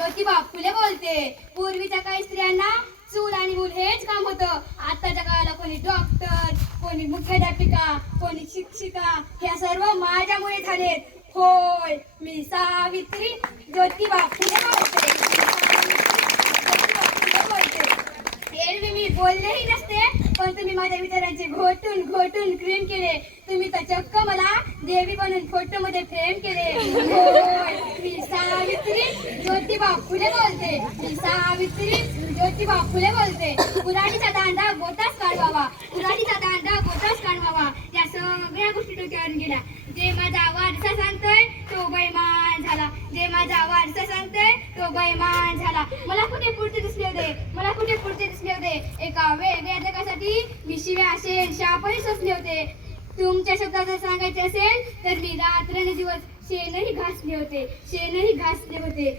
ज्योतिबा फुले बोलते. पूर्वीच्या काही स्त्रियांना चूल आणि मूल हेच काम होतं. आताच्या काळाला कोणी डॉक्टर, कोणी मुख्याध्यापिका, कोणी शिक्षिका, ह्या सर्व माझ्यामुळे झालेत. होय, मी सावित्री ज्योतिबा फुले बोलते. ज्योतिबा फुले बोलते. एरवी मी बोललेही नसते, पण तुम्ही माझ्या विचारांचे घोटून घोटून क्लीन केले. तुम्ही तर चक्क मला देवी बनून फोटो मध्ये फ्रेम केले. होय, मी सावित्री ज्योतिबा फुले बोलते. मी सावित्री ज्योतिबा फुले बोलते. कुऱ्हाडीचा दांडा गोटाच काढवावा, कुऱ्हाडीचा दांडा गोटाच काढवावा. या सगळ्या गोष्टी डोक्यावरून गेल्या. जे माझा वारसा सांगतोय तो बैमान झाला, जे माझा वारसा सांगतोय तो बैमान झाला. मला कुठे पुढचे दिसले होते, मला कुठे पुढचे दिसले होते. एका वेगळ्या जगासाठी मी शिव्या असेल शापही सोसले होते. तुमच्या शब्दात जर सांगायचे असेल तर मी रात्रंदिवस शेणही घासले होते, शेणही घासले होते.